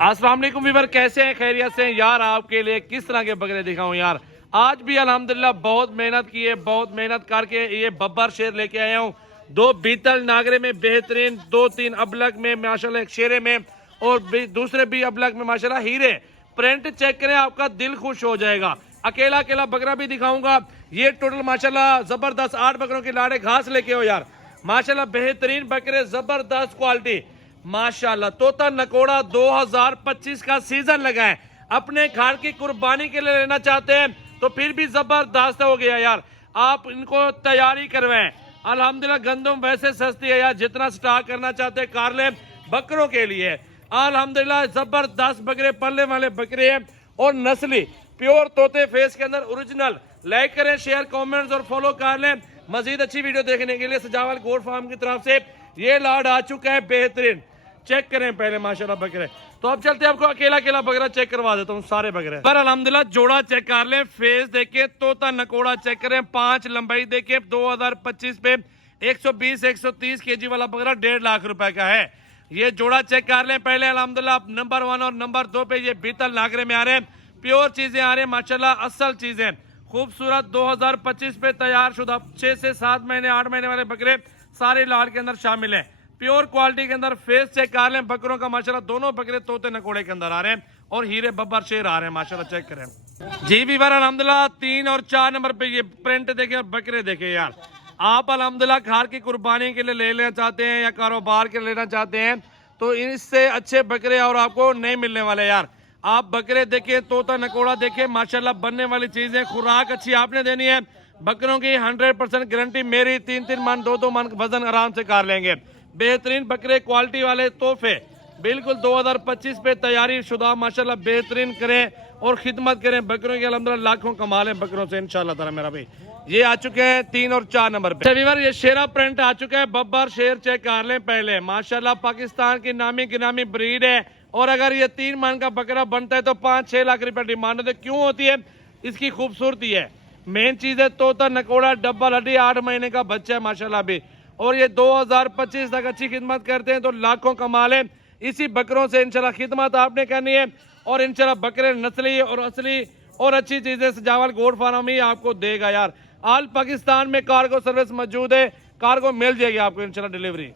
अस्सलाम वालेकुम वीवर, कैसे हैं? खैरियत से यार? आपके लिए किस तरह के बकरे दिखाऊं यार। आज भी अल्हम्दुलिल्लाह बहुत मेहनत की है, बहुत मेहनत करके ये बब्बर शेर लेके आया हूँ। 2 बीतल नागरे में बेहतरीन, 2-3 अबलग में माशाल्लाह, एक शेरे में और दूसरे भी अबलग में माशाल्लाह हीरे। प्रिंट चेक करें, आपका दिल खुश हो जाएगा। अकेला अकेला बकरा भी दिखाऊंगा। ये टोटल माशाल्लाह जबरदस्त 8 बकरों की लाड़े घास लेके हो यार। माशाल्लाह बेहतरीन बकरे, जबरदस्त क्वालिटी माशाल्लाह। तोता नकोड़ा 2025 का सीजन लगा है। अपने घर की कुर्बानी के लिए लेना चाहते हैं तो फिर भी जबरदस्त हो गया यार। आप इनको तैयारी करवाएं। अल्हम्दुलिल्लाह गंदम वैसे सस्ती है यार, जितना स्टॉक करना चाहते हैं कार ले। बकरों के लिए अल्हम्दुलिल्लाह जबरदस्त बकरे, पलने वाले बकरे हैं और नस्ली प्योर तोते फेस के अंदर ओरिजिनल। लाइक करें, शेयर, कमेंट्स और फॉलो कर लें। मजीद अच्छी वीडियो देखने के लिए सजावल गोट फार्म की तरफ से ये लाड आ चुका है बेहतरीन। चेक करें पहले माशाल्लाह बकरे। तो अब चलते हैं, आपको अकेला अकेला बकरा चेक करवा देता हूँ सारे बकरे। पर अल्हम्दुलिल्लाह जोड़ा चेक कर लें, फेस देखें, तोता नकोड़ा चेक करें, 5 लंबाई देखें। 2025 पे 120-130 केजी वाला बकरा 1.5 लाख रुपए का है। ये जोड़ा चेक कर लें पहले। अल्हम्दुलिल्लाह नंबर 1 और नंबर 2 पे ये बीतल नागरे में आ रहे हैं। प्योर चीजें आ रही है माशाल्लाह, असल चीजें खूबसूरत। 2025 पे तैयार शुदा 6 से 7 महीने 8 महीने वाले बकरे सारे लाड के अंदर शामिल हैं। प्योर क्वालिटी के अंदर फेस चेक कर लें बकरों का माशाल्लाह। दोनों बकरे तोते नकोड़े के अंदर आ रहे हैं और हीरे बब्बर शेर आ रहे हैं माशाल्लाह। चेक करें जी वीवर। अल्हम्दुलिल्लाह 3 और 4 नंबर पे ये प्रिंट देखे और बकरे देखे यार। आप अल्हम्दुलिल्लाह घर की कुर्बानी के लिए ले लेना चाहते हैं या कारोबार के लिए लेना चाहते हैं तो इससे अच्छे बकरे और आपको नहीं मिलने वाले यार। आप बकरे देखें, तोता नकोड़ा देखें माशाल्लाह, बनने वाली चीजें, खुराक अच्छी आपने देनी है। बकरों की 100% गारंटी मेरी। 3-3 मन 2-2 मन वजन आराम से कर लेंगे। बेहतरीन बकरे, क्वालिटी वाले तोहफे बिल्कुल 2025 पे तैयारी शुदा माशाल्लाह। बेहतरीन करें और खिदमत करें बकरों की। अल्हम्दुलिल्लाह लाखों कमा लें बकरों से इंशाल्लाह ताला मेरा भाई। ये आ चुके हैं 3 और 4 नंबर पे वीवर। ये शेरा प्रिंट आ चुका है। बब्बर शेर चेक कर लें पहले माशाल्लाह। पाकिस्तान की नामी गिनामी ब्रीड है और अगर ये 3 मन का बकरा बनता है तो 5-6 लाख रुपए डिमांड होती है। क्यों होती है? इसकी खूबसूरती है। मेन चीज है तोता नकोड़ा, डबल हड्डी, 8 महीने का बच्चा है माशाल्लाह भी। और ये 2025 तक अच्छी खिदमत करते हैं तो लाखों कमा लें इसी बकरों से इंशाल्लाह। खिदमत आपने करनी है और इंशाल्लाह बकरे नस्ली और असली और अच्छी चीजें सजावल गोट फार्म ही आपको देगा यार। ऑल पाकिस्तान में कार्गो सर्विस मौजूद है, कार्गो मिल जाएगी आपको इंशाल्लाह डिलीवरी।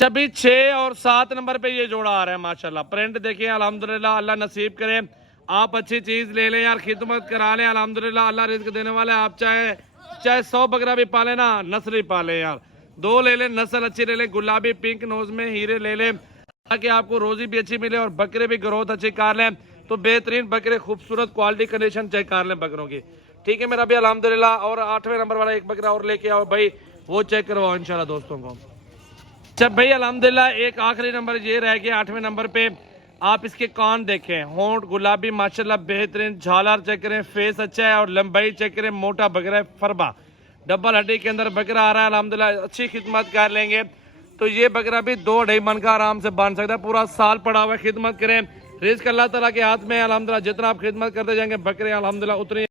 अभी 6 और 7 नंबर पे ये जोड़ा आ रहा है माशाल्लाह। प्रिंट देखिए अल्हम्दुलिल्लाह, अल्लाह नसीब करे आप अच्छी चीज ले लें यार, खिदमत करा लें। अल्हम्दुलिल्लाह अल्लाह रिज्क देने वाला है। आप चाहे 100 बकरा भी पाले ना, नस्ल पाले यार। 2 ले लें, नस्ल अच्छी ले लें, गुलाबी पिंक नोज में हीरे ले लें ताकि आपको रोजी भी अच्छी मिले और बकरे भी ग्रोथ अच्छी कर लें। तो बेहतरीन बकरे, खूबसूरत क्वालिटी कंडीशन चेक कर लें बकरों की। ठीक है मेरा भी अल्हम्दुलिल्लाह। और 8वें नंबर वाला एक बकरा और लेके आओ भाई, वो चेक करवाओ इंशाल्लाह दोस्तों को। जब भाई अल्हम्दुलिल्लाह एक आखिरी नंबर ये रह गया 8वें नंबर पे। आप इसके कान देखें, होंठ गुलाबी माशाल्लाह, बेहतरीन झालर चेक करें, फेस अच्छा है और लंबाई चेक करें। मोटा बकरा है, फरबा डबल हड्डी के अंदर बकरा आ रहा है अल्हम्दुलिल्लाह। अच्छी खिदमत कर लेंगे तो ये बकरा भी 2-2.5 मन का आराम से बन सकता है। पूरा साल पड़ा हुआ है। खिदमत करें, रिज़्क अल्लाह ताला के हाथ में है अल्हम्दुलिल्लाह। जितना आप खिदमत करते जाएंगे बकरे अल्हम्दुलिल्लाह उतनी